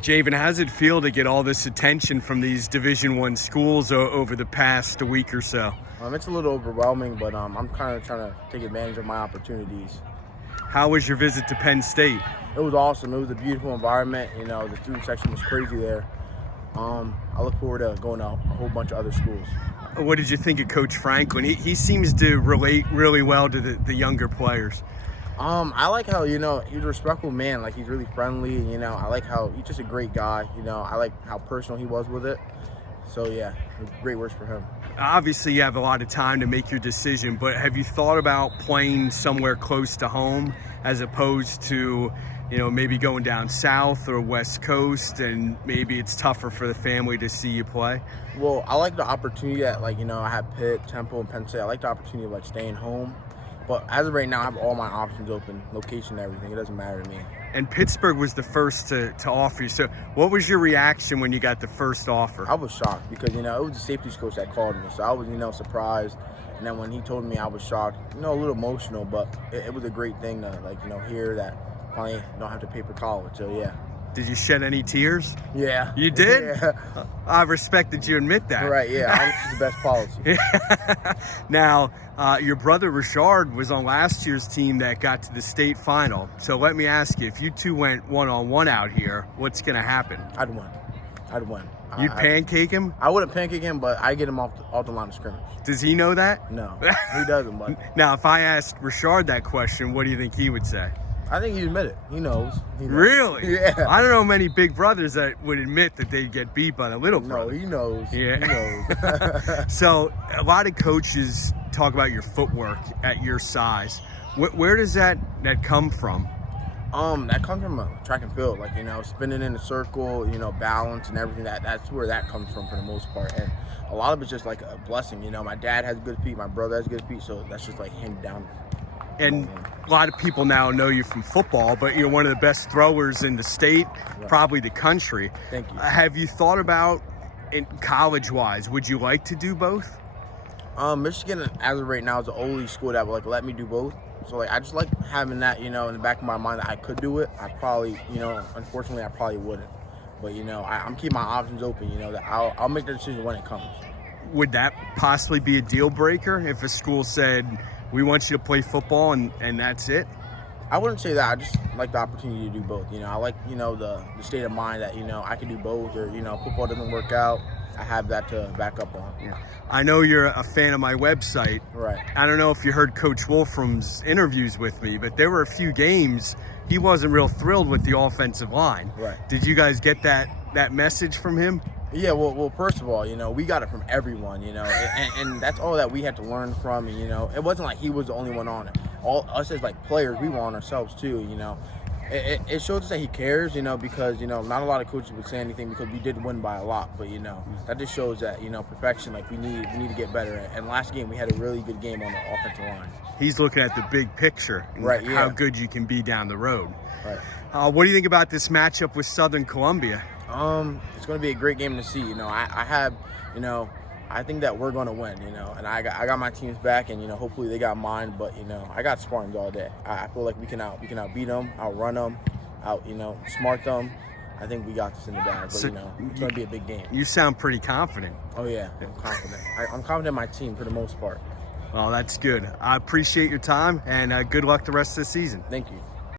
Jven, how does it feel to get all this attention from these Division I schools over the past week or so? It's a little overwhelming, but I'm kind of trying to take advantage of my opportunities. How was your visit to Penn State? It was awesome. It was a beautiful environment. The student section was crazy there. I look forward to going to a whole bunch of other schools. What did you think of Coach Franklin? He seems to relate really well to the younger players. I like how, he's a respectful man. Like, he's really friendly. I like how he's just a great guy. I like how personal he was with it. So, yeah, great words for him. Obviously, you have a lot of time to make your decision, but have you thought about playing somewhere close to home as opposed to, maybe going down south or West Coast, and maybe it's tougher for the family to see you play? Well, I like the opportunity that, I have Pitt, Temple, and Penn State. I like the opportunity of, staying home. But as of right now, I have all my options open, location, everything. It doesn't matter to me. And Pittsburgh was the first to offer you. So what was your reaction when you got the first offer? I was shocked because, it was the safeties coach that called me. So I was, surprised. And then when he told me, I was shocked, a little emotional. But it was a great thing to, hear that finally don't have to pay for college. So, yeah. Did you shed any tears? Yeah. You did? Yeah. I respect that you admit that. Right, yeah. It's the best policy. Now, your brother Richard was on last year's team that got to the state final. So let me ask you, if you two went one-on-one out here, what's going to happen? I'd win. You'd pancake him? I wouldn't pancake him, but I'd get him off the line of scrimmage. Does he know that? No, he doesn't. But now, if I asked Richard that question, what do you think he would say? I think he'd admit it. He knows. Really? Yeah. I don't know many big brothers that would admit that they'd get beat by the little brother. No, he knows. Yeah. He knows. So a lot of coaches talk about your footwork at your size. Where does that come from? That comes from track and field. Spinning in a circle, balance and everything. That's where that comes from for the most part. And a lot of it's just like a blessing. My dad has good feet. My brother has good feet. So that's just handed down. And a lot of people now know you from football, but you're one of the best throwers in the state, right. Probably the country. Thank you. Have you thought about, college-wise, would you like to do both? Michigan, as of right now, is the only school that would let me do both. So I just like having that, in the back of my mind that I could do it. I probably, unfortunately, I probably wouldn't. But I'm keeping my options open. That I'll make the decision when it comes. Would that possibly be a deal breaker if a school said, we want you to play football and that's it? I wouldn't say that. I just like the opportunity to do both. I like, the state of mind that, I can do both, or, football doesn't work out. I have that to back up on. Yeah. I know you're a fan of my website. Right. I don't know if you heard Coach Wolfram's interviews with me, but there were a few games he wasn't real thrilled with the offensive line. Right. Did you guys get that message from him? Yeah, well, first of all, we got it from everyone, and that's all that we had to learn from. It wasn't like he was the only one on it. All us as players, we were on ourselves too. It shows us that he cares, because not a lot of coaches would say anything because we did win by a lot, but that just shows that perfection. We need to get better. And last game we had a really good game on the offensive line. He's looking at the big picture, right? Yeah. How good you can be down the road. Right. What do you think about this matchup with Southern Columbia? It's going to be a great game to see. I think that we're going to win, and I got my team's back, and, hopefully they got mine, but, I got Spartans all day. I feel like we can outbeat them, outrun them, smart them. I think we got this in the bag, but, it's going to be a big game. You sound pretty confident. Oh, yeah, I'm confident. I'm confident in my team for the most part. Well, that's good. I appreciate your time, and good luck the rest of the season. Thank you.